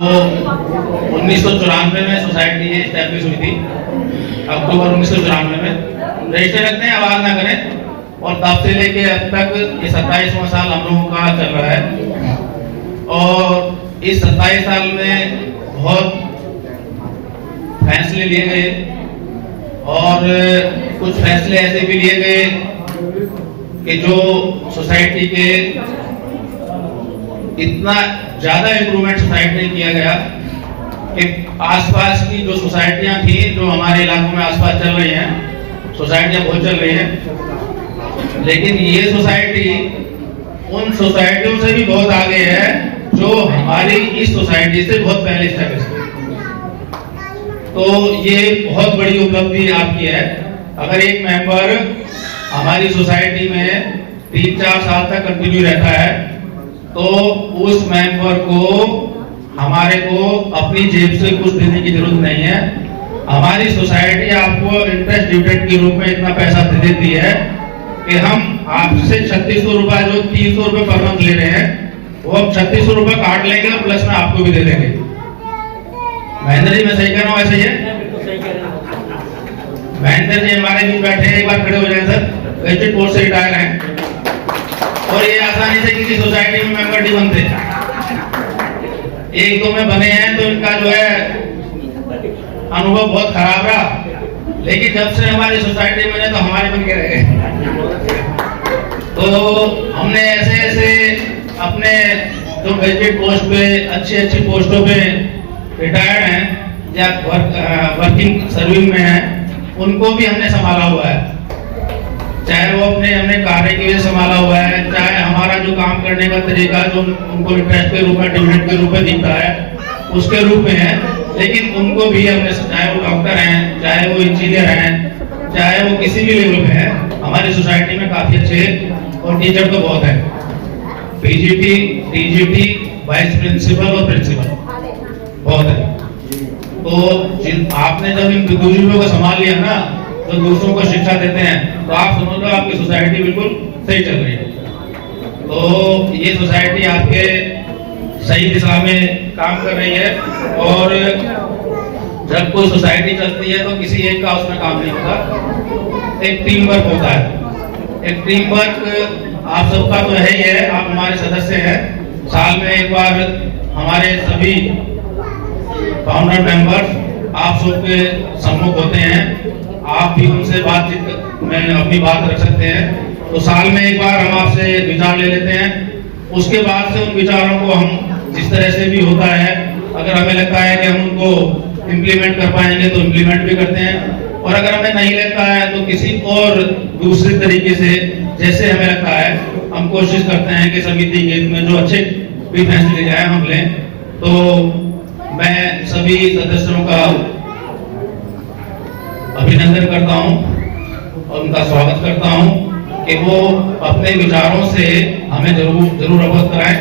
तो 1994 में society establish हुई थी, अक्टूबर 1994 में। रजिस्टर रखते हैं, आवाज ना करें। और तब से लेके अब तक ये 27वां साल हम लोगों का चल रहा है। और इस 27 साल में बहुत फैसले लिए गए और कुछ फैसले ऐसे भी लिए गए कि जो सोसाइटी के इतना ज्यादा इम्प्रूवमेंट सोसाइटी ने किया गया कि आसपास की जो सोसाइटियां थी, जो हमारे इलाकों में आसपास चल रही हैं, सोसाइटियां बहुत चल रही हैं, लेकिन ये सोसाइटी उन सोसाइटियों से भी बहुत आगे है जो हमारी इस सोसाइटी से बहुत पहले स्टैब्लिश हुई। तो ये बहुत बड़ी उपलब्धि आपकी है। अगर एक मेंबर हमारी सोसाइटी में 3-4 साल तक कंटिन्यू रहता है तो उस मेंबर को हमारे को अपनी जेब से कुछ देने की जरूरत नहीं है। हमारी सोसाइटी आपको इंटरेस्ट डिविडेंड के रूप में इतना पैसा दे देती है कि हम आपसे 3600 रुपए, जो 300 रुपए पर मंथ ले रहे हैं, वो हम 3600 रुपए काट लेंगे और प्लस में आपको भी दे देंगे। महेंद्र जी, मैं सही कह रहा हूँ? ऐसे ही है? महेंद्र जी हमारे बीच बैठे हैं, एक बार खड़े हो जाए सर। गजेटेड पोस्ट से रिटायर हैं और ये आसानी से किसी सोसाइटी में मेंबर नहीं बनते। 1-2 में बने हैं तो इनका जो है अनुभव बहुत खराब रहा, लेकिन जब से हमारी सोसाइटी में तो हमारे बन के रहे। तो हमने ऐसे ऐसे अपने जो गजेटेड पोस्ट पे, अच्छी पोस्टों पे रिटायर्ड हैं या वर्किंग सर्विस में हैं, उनको भी हमने संभाला हुआ है। चाहे वो हमने कार्य के लिए संभाला हुआ है, चाहे हमारा जो काम करने का तरीका जो उनको इंटरेस्ट के रूप में, डिविडेंड के रूप में दिखता है, उसके रूप में है। लेकिन उनको भी हमने, चाहे वो डॉक्टर हैं, चाहे वो इंजीनियर हैं, चाहे वो किसी भी लेवल पे हैं, हमारी सोसाइटी में काफी अच्छे और टीचर तो बहुत है। पीजीटी, टीजीटी, वाइस प्रिंसिपल और प्रिंसिपल बहुत है। तो आपने जब इन बुजुर्गों को संभाल लिया ना, तो दूसरों को शिक्षा देते हैं, तो आप समझ लो आपकी सोसाइटी बिल्कुल सही चल रही है। तो ये सोसाइटी आपके सही दिशा में काम कर रही है। और जब कोई सोसाइटी चलती है तो किसी एक का उसमें काम नहीं होता, एक टीम वर्क होता है। एक टीम वर्क आप सबका तो है ही है, आप हमारे सदस्य हैं। साल में एक बार हमारे सभी फाउंडर मेंबर्स आप सबके सम्मुख होते हैं, आप भी उनसे बातचीत में अपनी बात रख सकते हैं। तो साल में एक बार हम आपसे विचार ले लेते हैं, उसके बाद से उन विचारों को हम जिस तरह से भी होता है, अगर हमें लगता है कि हम उनको इम्प्लीमेंट कर पाएंगे तो इम्प्लीमेंट भी करते हैं, और अगर हमें नहीं लगता है तो किसी और दूसरे तरीके से जैसे हमें लगता है हम कोशिश करते हैं कि समिति के हित में जो अच्छे भी फैसले जाए हम लें। तो मैं सभी सदस्यों का अभिनंदन करता हूं और उनका स्वागत करता हूं कि वो अपने विचारों से हमें जरूर अवगत कराएं।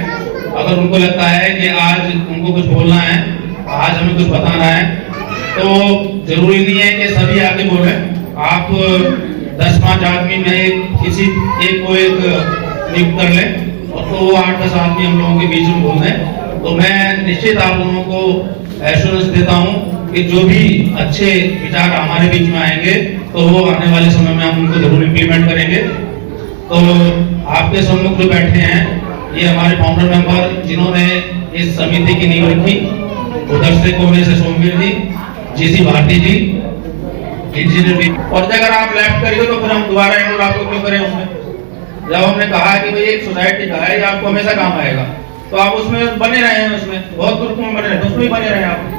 अगर उनको लगता है कि आज उनको कुछ बोलना है, आज हमें कुछ बताना है, तो जरूरी नहीं है कि सभी आगे बोले। आप 10-5 आदमी में किसी एक को एक नियुक्त कर लें और तो 8-10 आदमी हम लोगों के बीच में बोल दें। तो मैं निश्चित आप लोगों को एश्योरेंस देता हूं कि जो भी अच्छे विचार हमारे बीच में आएंगे तो वो आने वाले समय में हम उनको जरूर इम्प्लीमेंट करेंगे। तो आपके सम्मुख जो बैठे हैं ये हमारे फाउंडर मेंबर जिन्होंने इस समिति की नींव रखी, उधर से कोने से सोमवीर जी, जीसी भारती जी, इंजीनियर भी। और अगर आप लेफ्ट करेंगे तो फिर हम दोबारा इनरोल आपको क्यों करें उसमें? जब हमने कहा कि भाई एक सोसाइटी का है, आपको हमेशा काम आएगा, तो आप उसमें बने रहे हैं, उसमें बहुत ग्रुप में बने रहे, उसमें भी बने रहे आप।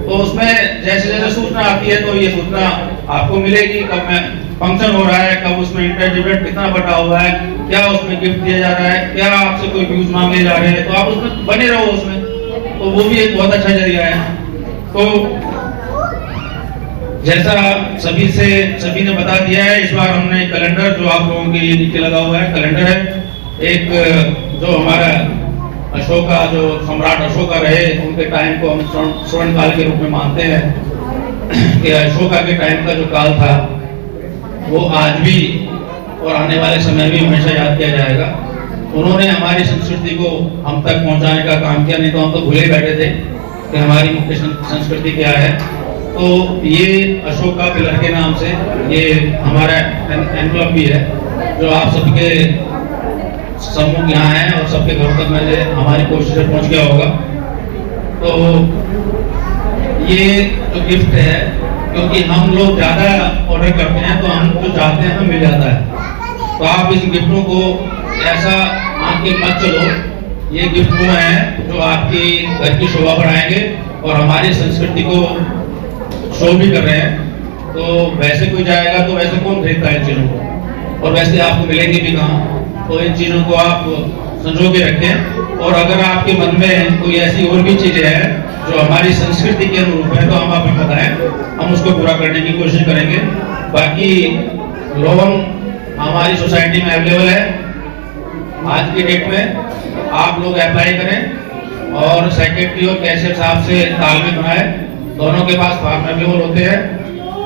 तो उसमें जैसे जैसे सूचना आती है तो ये सूचना आपको मिलेगी, कब में फंक्शन हो रहा है, कब उसमें इंटरेस्ट डिविडेंड कितना बटा हुआ है, क्या उसमें गिफ्ट दिया जा रहा है, क्या आपसे कोई व्यूज मांगे जा रहे हैं, तो आप उसमें बने रहो उसमें। तो वो भी एक बहुत अच्छा जरिया है। तो जैसा सभी ने बता दिया है, इस बार हमने कैलेंडर जो आप लोगों के लिए नीचे लगा हुआ है, कैलेंडर है। एक जो हमारा अशोका, जो सम्राट अशोका रहे, उनके टाइम को हम स्वर्ण काल के रूप में मानते हैं कि अशोका के टाइम का जो काल था वो आज भी और आने वाले समय भी हमेशा याद किया जाएगा। उन्होंने हमारी संस्कृति को हम तक पहुंचाने का काम किया, नहीं तो हम तो भूले बैठे थे कि हमारी मुख्य संस्कृति क्या है। तो ये अशोका पिलर के नाम से ये हमारा एनवलप भी है, जो आप सबके समूह यहाँ हैं और सबके घरों तक मेरे हमारी कोशिश से पहुंच गया होगा। तो ये जो गिफ्ट है, क्योंकि हम लोग ज़्यादा ऑर्डर करते हैं तो हम जो चाहते हैं हमें मिल जाता है। तो आप इस गिफ्टों को ऐसा मान के मत चलो, ये गिफ्ट वो हैं जो आपकी घर की शोभा बढ़ाएंगे और हमारी संस्कृति को शो भी कर रहे हैं। तो वैसे कोई जाएगा तो वैसे कौन खरीदता है इन चीज़ों को, और वैसे आपको मिलेंगे भी कहाँ। तो इन चीज़ों को आप संजो के रखें, और अगर आपके मन में कोई ऐसी और भी चीज़ें हैं जो हमारी संस्कृति के अनुरूप है तो हम आपको बताएं, हम उसको पूरा करने की कोशिश करेंगे। बाकी लोन हमारी सोसाइटी में अवेलेबल है आज की डेट में, आप लोग अप्लाई करें और सेक्रेटरी और कैशियर साहब से तालमेल बनाए, दोनों के पास फॉर्म अवेलेबल होते हैं।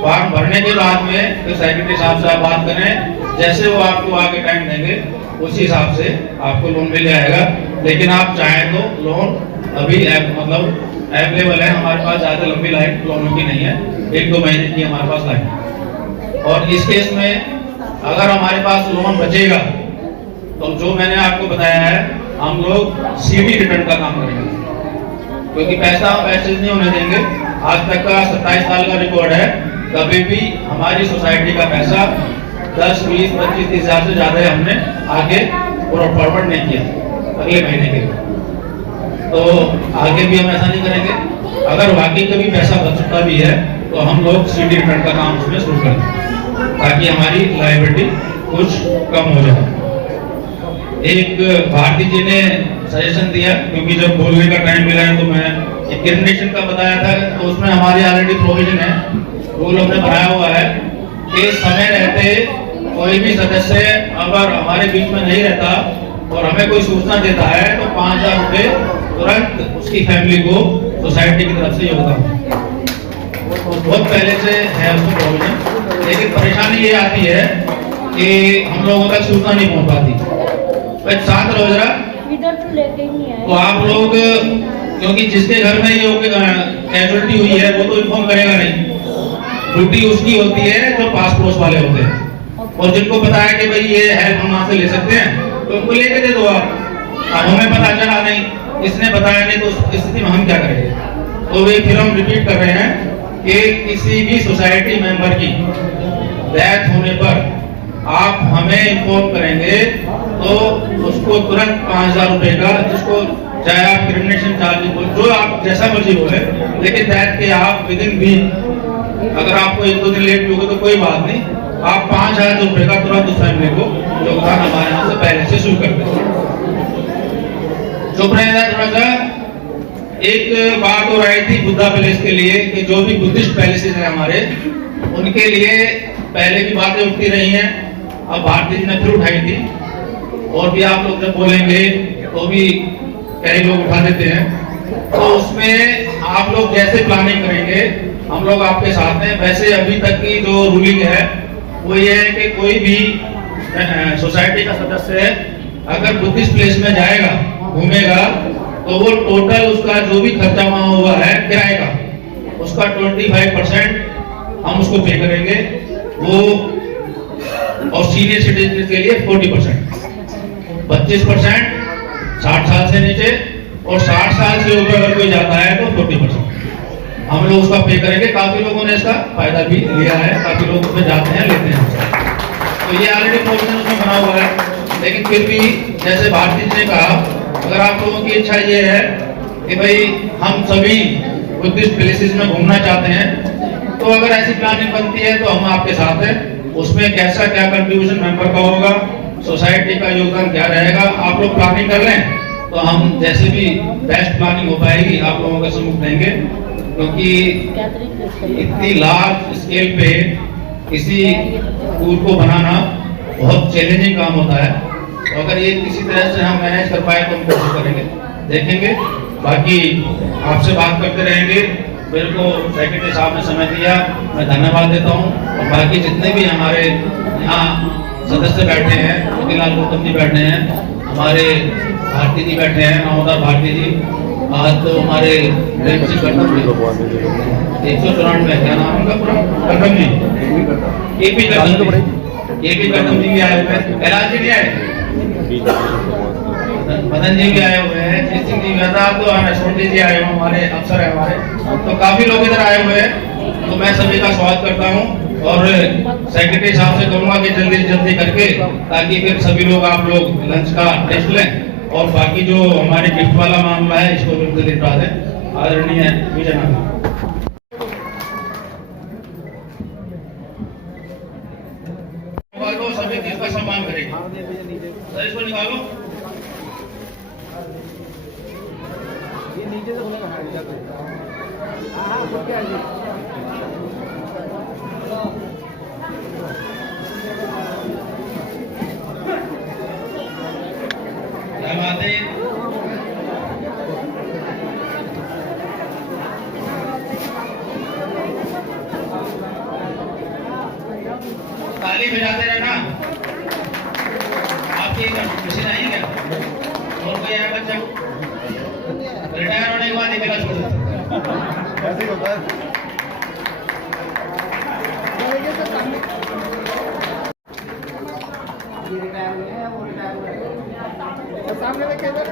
फॉर्म भरने के बाद में फिर सेक्रेटरी साहब से आप बात करें, जैसे वो आपको आगे टाइम देंगे उसी हिसाब से आपको लोन मिल जाएगा। लेकिन आप चाहें तो लोन अभी मतलब अवेलेबल है हमारे पास, ज़्यादा लंबी लाइन लोनों की नहीं है, 1-2 महीने की हमारे पास लाइन। और इस केस में अगर हमारे पास लोन बचेगा तो जो मैंने आपको बताया है, हम लोग सीडी रिटर्न का काम करेंगे, क्योंकि पैसा हम पैसे नहीं होने देंगे। आज तक का 27 साल का रिकॉर्ड है, कभी भी हमारी सोसाइटी का पैसा 10, 20, 25, 30 हज़ार से ज़्यादा हमने आगे फॉरवर्ड नहीं किया अगले महीने के लिए। तो आगे भी हम ऐसा नहीं करेंगे। अगर वाकई कभी पैसा बच सकता भी है तो हम लोग सीडी रिटर्न का काम उसमें शुरू करें, ताकि हमारी लायबिलिटी कुछ कम हो जाए। एक भारती जी ने सजेशन दिया, क्योंकि जब बोलने का टाइम मिला है तो मैं एक किरणेशन का बताया था, तो उसमें हमारी ऑलरेडी प्रोविजन है, रूल हमने बनाया हुआ है कि समय रहते कोई भी सदस्य अगर हमारे बीच में नहीं रहता और हमें कोई सूचना देता है तो 5,000 रुपये तुरंत उसकी फैमिली को सोसाइटी की तरफ से योगदान। बहुत पहले से है उसमें प्रोविजन, लेकिन परेशानी ये आती है कि हम लोगों तक सूचना नहीं पहुंच पाती। शांत रहो जरा, इधर तो लेके ही है। तो आप लोग, क्योंकि जिसके घर में ये कैजुअलिटी हुई है वो तो इन्फॉर्म करेगा नहीं, ड्यूटी उसकी होती है जो पास पड़ोस वाले होते हैं, और जिनको पता है कि भाई ये हेल्प हम वहां से ले सकते हैं तो उनको लेके दे दो आप। अब हमें पता चला नहीं, इसने बताया नहीं, तो उस स्थिति में हम क्या करेंगे। तो वे फिर हम रिपीट कर रहे हैं कि किसी भी सोसाइटी मेंबर की डेथ होने पर आप हमें इन्फॉर्म करेंगे तो उसको तुरंत 5,000 रुपए का, जिसको चाहे आप क्रिमिनेशन चार्ज जो आप जैसा मर्जी बोले, लेकिन डेथ के आप विदिन भी, अगर आपको 1-2 दिन लेट भी होगा तो कोई बात नहीं, आप 5,000 रुपए का तुरंत उस फैमिली को योगदान हमारे यहाँ से पहले से शुरू कर दें। चुप रहेगा थोड़ा सा। एक बात हो रही थी बुद्धा पैलेस के लिए कि जो भी बुद्धिस्ट पैलेसेस हैं हमारे, उनके लिए पहले भी बातें उठती रही हैं, अब भारती जी ने फिर उठाई थी, और भी आप लोग जब बोलेंगे तो भी कई लोग उठा देते हैं। तो उसमें आप लोग जैसे प्लानिंग करेंगे हम लोग आपके साथ हैं। वैसे अभी तक की जो रूलिंग है वो ये है कि कोई भी सोसाइटी का सदस्य अगर बुद्धिस्ट प्लेस में जाएगा, घूमेगा, तो वो टोटल उसका जो भी खर्चा वहां हुआ है किराए का, उसका 25% हम उसको पे करेंगे वो, और सीनियर सिटीजन के लिए 40%, 25% 60 साल से नीचे, और 60 साल से ऊपर अगर कोई जाता है तो 40% हम लोग उसका पे करेंगे। काफी लोगों ने इसका फायदा भी लिया है, काफी लोग उसमें जाते हैं, लेते हैं। तो ये ऑलरेडी प्रोविजन उसमें बना हुआ है, लेकिन फिर भी जैसे भारती जी ने कहा, अगर आप लोगों की इच्छा ये है कि भाई हम सभी बुद्धिस्ट प्लेसेस में घूमना चाहते हैं, तो अगर ऐसी प्लानिंग बनती है तो हम आपके साथ हैं। उसमें कैसा क्या कंट्रीब्यूशन मेंबर का होगा, सोसाइटी का योगदान क्या रहेगा, आप लोग प्लानिंग कर लें तो हम जैसे भी बेस्ट प्लानिंग हो पाएगी आप लोगों का सम्मुख देंगे। क्योंकि इतनी लार्ज स्केल पे किसी टूर को बनाना बहुत चैलेंजिंग काम होता है, तो अगर ये किसी तरह से हम मैनेज कर पाए तो हम कोशिश करेंगे, देखेंगे। बाकी आपसे बात करते रहेंगे। मेरे को सेक्रेटरी साहब ने समय दिया, मैं धन्यवाद देता हूँ। और बाकी जितने भी हमारे यहाँ सदस्य बैठे हैं, मोतीलाल गौतम जी बैठे हैं, हमारे भारती जी बैठे हैं, नामोदर भारती जी। आज तो हमारे 194 क्या नाम उनका पूरा, कदम जी, एपी कदम जी भी आए हुए हैं, कैलाश जी भी आए, मदन जी भी आए हुए हैं, जीत सिंह जी मेहता तो सोनी जी आए हुए, हमारे अफसर है हमारे, तो काफी लोग इधर आए हुए हैं। तो मैं सभी का स्वागत करता हूँ और सेक्रेटरी साहब से कहूंगा कि जल्दी करके, ताकि फिर सभी लोग आप लोग लंच का टेस्ट लें और बाकी जो हमारे गिफ्ट वाला मामला है इसको बिल्कुल निपटा दें। आदरणीय विजय नाथ सभी किसका सम्मान करेंगे, सर इसको निकालो। ये नीचे से बोलेगा क्या बात है। ताली बजाते रहना। आपकी मशीन आई क्या? और कोई आया बच्चा? रिटायर होने के बाद निकला छोड़ देते ऐसे ही होता है। ये रिटायर हुए हैं, वो रिटायर हुए हैं। सामने में क्या बहुत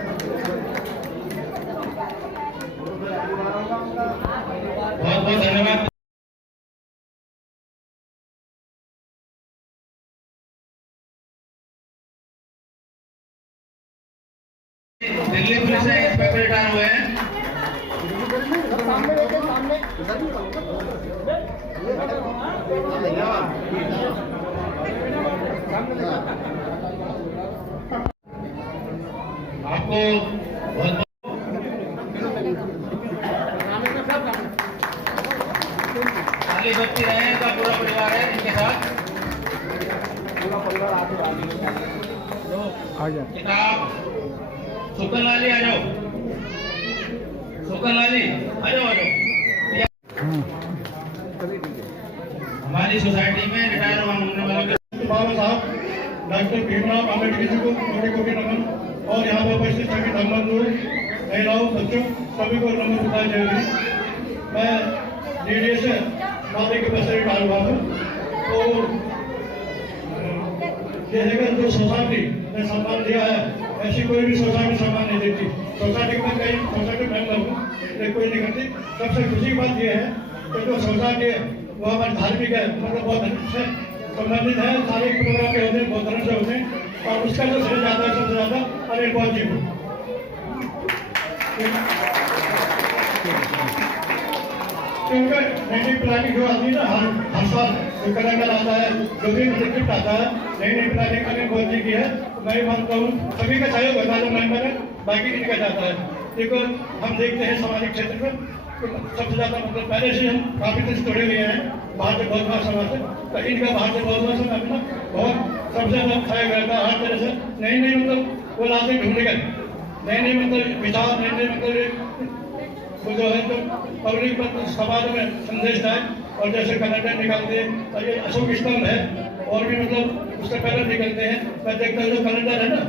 बहुत धन्यवाद। दिल्ली पुलिस से इंस्पेक्टर रिटायर हुए हैं। आपको बहुत खाली बच्चे रहे का पूरा परिवार है इनके साथ, पूरा परिवार आगे किताब सुकन लाली आ जाओ, सुकन लाली आ जाओ। हमारी सोसाइटी में रिटायर होने वाले बाबा साहब डॉक्टर भीमराव अम्बेडकर जी को कोटि नमन और यहाँ पर उपस्थित सभी धर्मबंधुओं, महिलाओं, बच्चों सभी को नमन बताया जाएगी। मैं डीडीए से माते के पैसे रिटायर हुआ हूँ। तो जैसे जो सोसाइटी ने सम्मान दिया है, ऐसी कोई भी सोसाइटी सम्मान नहीं देती। सोसाइटी में कई सोसाइटी मेंबर हूँ, लेकिन कोई नहीं करती। सबसे खुशी की बात यह है कि जो सोसाइटी है वो हमारी धार्मिक है, मतलब बहुत अच्छे संबंधित है, सारे प्रोग्राम के होते हैं, बहुत तरह से होते हैं और उसका जो श्रेय जाता है सबसे ज्यादा अनिल पॉल जी को। क्योंकि नई प्लानिंग जो आती है ना हर साल जो कैलेंडर आता है, जो भी प्रोजेक्ट आता है, नई प्लानिंग अनिल पॉल जी की है। मैं मानता हूँ सभी का सहयोग होता है, जो मेंबर है बाकी इनका जाता है। देखो हम देखते हैं सामाजिक क्षेत्र में सबसे ज्यादा मतलब पहले से हम काफी कुछ जुड़े हुए हैं भारतीय बौद्ध समाज से, तो इनका भारतीय बौद्ध समाज अपना बहुत सबसे ज्यादा सहयोग रहता है। हर तरह से नई मतलब वो लाते ढूंढेगा, नई मतलब विचार, नई मतलब वो जो है तो पब्लिक पर समाज में संदेश जाए। और जैसे कैलेंडर निकालते हैं और ये अशोक स्तंभ है और भी मतलब उससे पहले निकलते हैं। मैं देखता हूँ जो कैलेंडर है ना,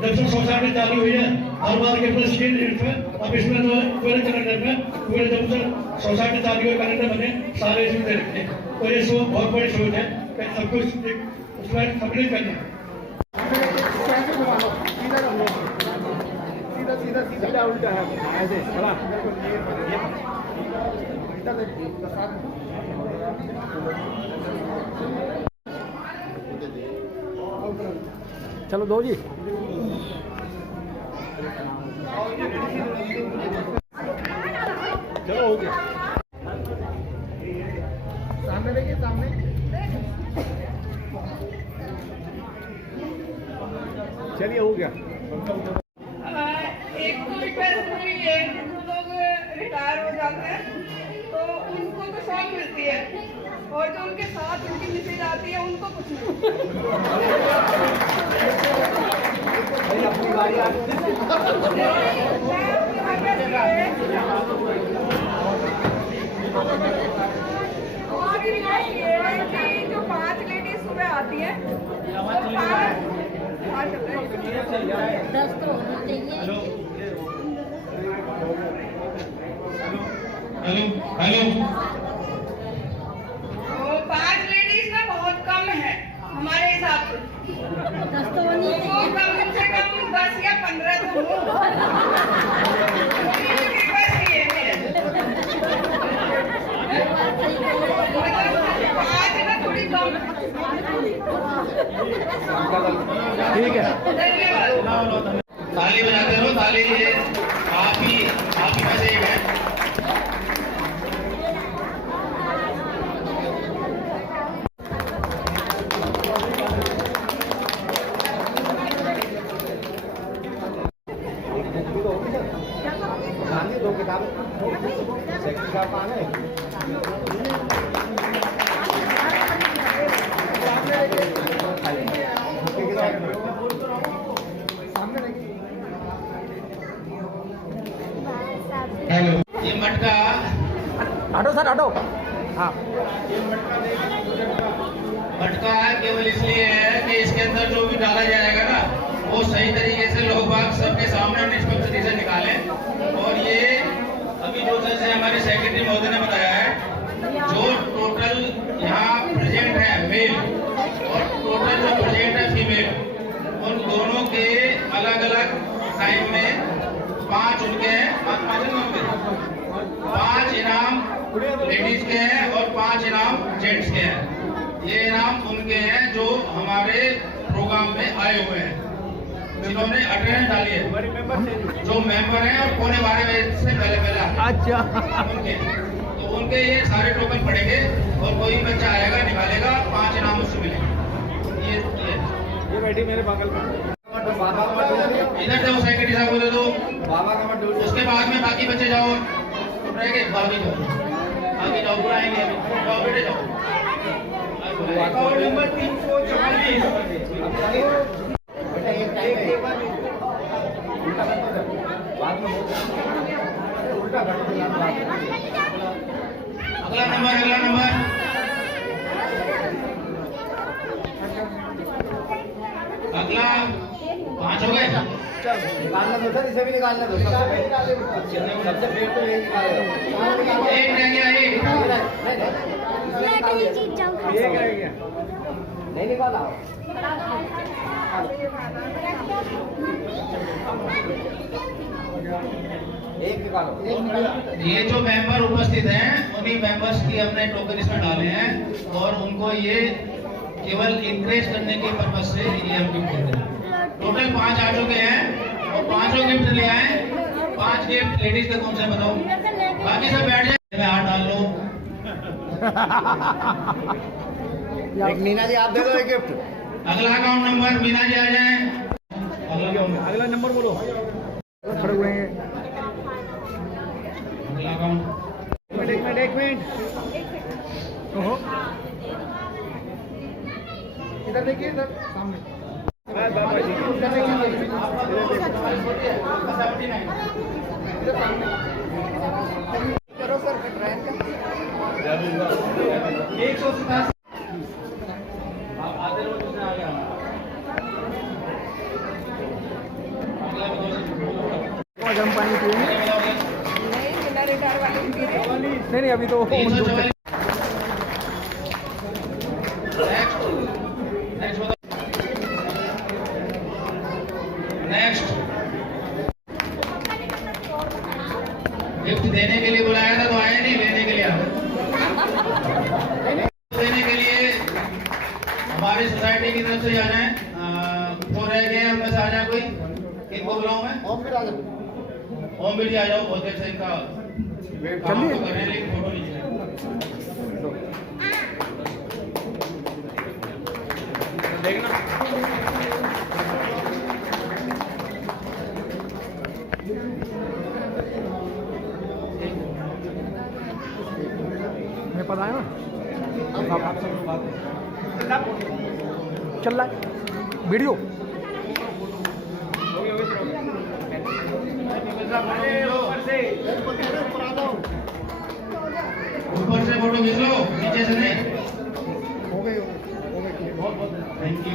जब से सोसाइटी चालू हुई है हर बार के अपने स्किल में, अब इसमें जो है पूरे कैलेंडर में पूरे जब से सोसाइटी चालू हुई कैलेंडर बने सारे इसमें दे रखे हैं। तो ये सोच बहुत बड़ी सोच है कि सब कुछ उसमें सम्मिलित करना। सीधा उल्टा है ऐसे बड़ा। चलो दो जी। चलो हो गया, सामने देखिए, सामने चलिए हो गया। एक तो रिक्वेस्ट हुई है कि जो लोग रिटायर हो जाते हैं तो उनको तो शॉल मिलती है और जो उनके साथ उनकी मिसेज आती है उनको कुछ नहीं। जो 5 लेडीज सुबह आती है बाहर चल रहे हैं। 10 तो होना चाहिए। हेलो हेलो, तो 5 लेडीज ना बहुत कम है हमारे हिसाब से। 10 तो होनी तो कम से कम 10 या 15 तो हो। बस ये है। मतलब 5 ना थोड़ी कम है। ठीक है। धन्यवाद। ताली बजाते रहो, ताली ये आप ही में से एक है। दो किताब सेक्टर का पान है। हेलो, ये मटका हटो सर हटो। हाँ मटका केवल इसलिए है कि इसके अंदर जो भी डाला जाएगा ना वो सही तरीके से लोग बाग सबके सामने निष्पक्ष से निकालें। और ये अभी जो जैसे हमारे सेक्रेटरी महोदय ने बताया है, जो टोटल यहाँ प्रेजेंट है मेल और टोटल जो प्रेजेंट है फीमेल, उन दोनों के अलग अलग टाइम में 5 उनके हैं और 5 इनाम लेडीज के हैं और 5 इनाम जेंट्स के हैं। ये इनाम उनके हैं जो हमारे प्रोग्राम में आए हुए हैं, जिन्होंने अटेंडेंस डाली है, जो मेंबर हैं और पौने 12 बजे से पहले आए। अच्छा उनके तो उनके ये सारे टोकन पड़ेंगे और कोई बच्चा आएगा निकालेगा, 5 इनाम उससे मिलेंगे। ये बैठी मेरे बगल में। इधर जाओ, सेक्रेटरी साहब को दे दो। बाबा का मत उसके बाद में बाकी बच्चे जाओ, रहेंगे बाकी जाओ पूरा आएंगे। अभी जाओ बेटे जाओ। नंबर 344 अगला नंबर अगला 5 हो गए। निकालना दो सर, इसे भी निकालना दो। सबसे पेड़ तो ये निकालेगा। एक रह गया, एक एक रह गया, नहीं निकाला। एक निकालो। ये जो मेंबर उपस्थित हैं उन्हीं मेंबर्स की हमने टोकन इसमें डाले हैं और उनको ये केवल इंकरेज करने के पर्पज से ये हम गिफ्ट देते हैं। टोटल 5 आ चुके हैं और 5 गिफ्ट ले आए। 5 गिफ्ट लेडीज का कौन सा बताओ, बाकी सब बैठ जाए। मैं हाथ डाल लो। एक मीना जी आप दे दो एक गिफ्ट। अगला अकाउंट नंबर मीना जी आ जाए। अगला नंबर बोलो। खड़े हुए हैं। अगला अकाउंट एक मिनट ओहो, इधर देखिए सर सामने। बाबा जी करो सर, ट्रेन का 187 आधे रोज आ गया। गर्म पानी पिए। नहीं बिना रिटायर वाले भी पी रहे। नहीं अभी तो 344। नेक्स्ट गिफ्ट देने के लिए बुलाया था तो आए नहीं, लेने के लिए आए। देने के लिए हमारी सोसाइटी की तरफ से जाना है। जो रह गए हैं उनमें से आ जाए कोई, इनको बुलाऊं मैं। ओम भी आ जाओ, बहुत देर से इनका काम तो कर रहे हैं लेकिन फोटो नहीं खींच देखना। मैं पता है ना आप सब बात चल रहा है वीडियो। ऊपर से फोटो खींच लो, नीचे से नहीं। हो गई बहुत बहुत थैंक यू।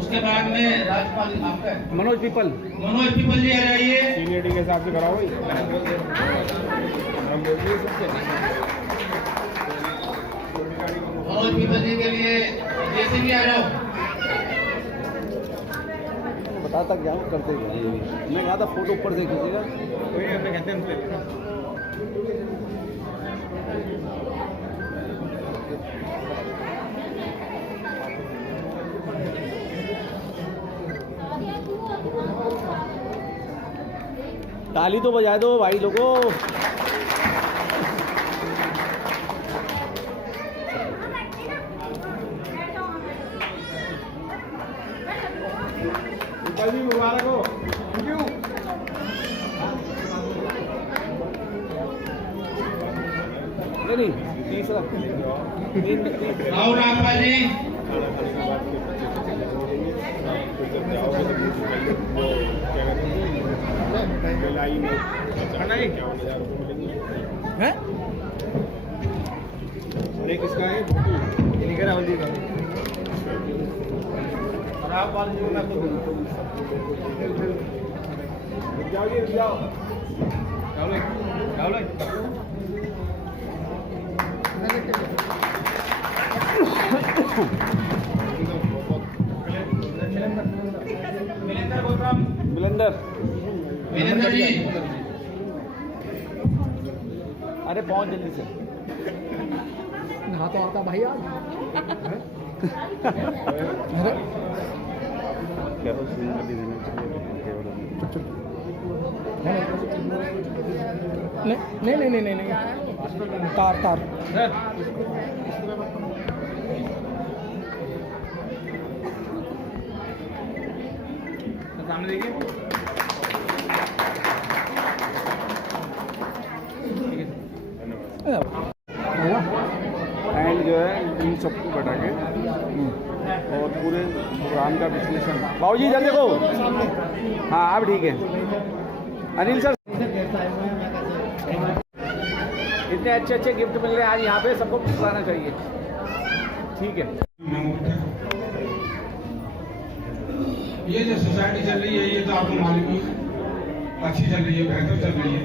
उसके उसके बाद में राजपाल आपका है। मनोज पीपल। मनोज पीपल जी आ जाइए। सीनियरिटी के हिसाब से कराओ भाई। मनोज पीपल जी के लिए जैसे भी आ जाओ। बता तक जाऊँ करते मैं कहा था फोटो ऊपर से खींचेगा। ताली तो बजा दो भाई लोगों। मुबारक हो। Thank you. नहीं तीसरा राहुल राजपाल जी। हैं? एक इसका है राहुल जी का। राजपाल जी का जाओ जी जाओ। बिलेंडर। वीरेंद्र जी। अरे पहुंच जल्दी से। नहा तो आता भाई आज। नहीं तार तार सामने देखिए। एंड जो है इन सबको बैठा के और पूरे प्रोग्राम का विश्लेषण। बाबू जी इधर देखो। हाँ अब ठीक है। अनिल सर इतने अच्छे अच्छे गिफ्ट मिल रहे हैं आज यहाँ पे, सबको खिलाना चाहिए। ठीक है। ये जो सोसाइटी चल रही है ये तो आपको मालूम ही अच्छी चल रही है, बेहतर चल रही है।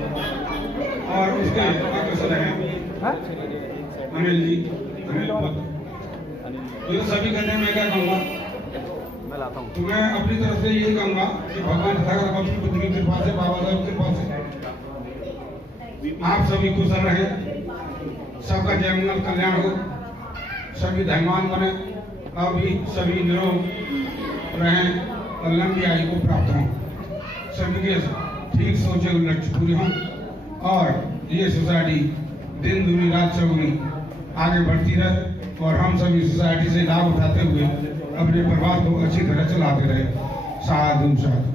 और उसके अग्रसर हैं अनिल जी, अनिल ये तो सभी कहते हैं। मैं क्या कहूँगा, मैं लाता हूँ। तो मैं अपनी तरफ से यही कहूँगा कि भगवान तथागत गौतम बुद्ध की कृपा से, बाबा साहब की कृपा से आप सभी कुशल रहें, सबका जय मंगल कल्याण हो, सभी धनवान बने और भी सभी निरोग रहें और लंबी आयु को प्राप्त हों, सभी के ठीक सोचे हुए लक्ष्य पूरे हों और ये सोसाइटी दिन दूनी रात चौगुनी आगे बढ़ती रहे और हम सभी सोसाइटी से लाभ उठाते हुए अपने प्रभाव को अच्छी तरह चलाते रहे। साधु साधु।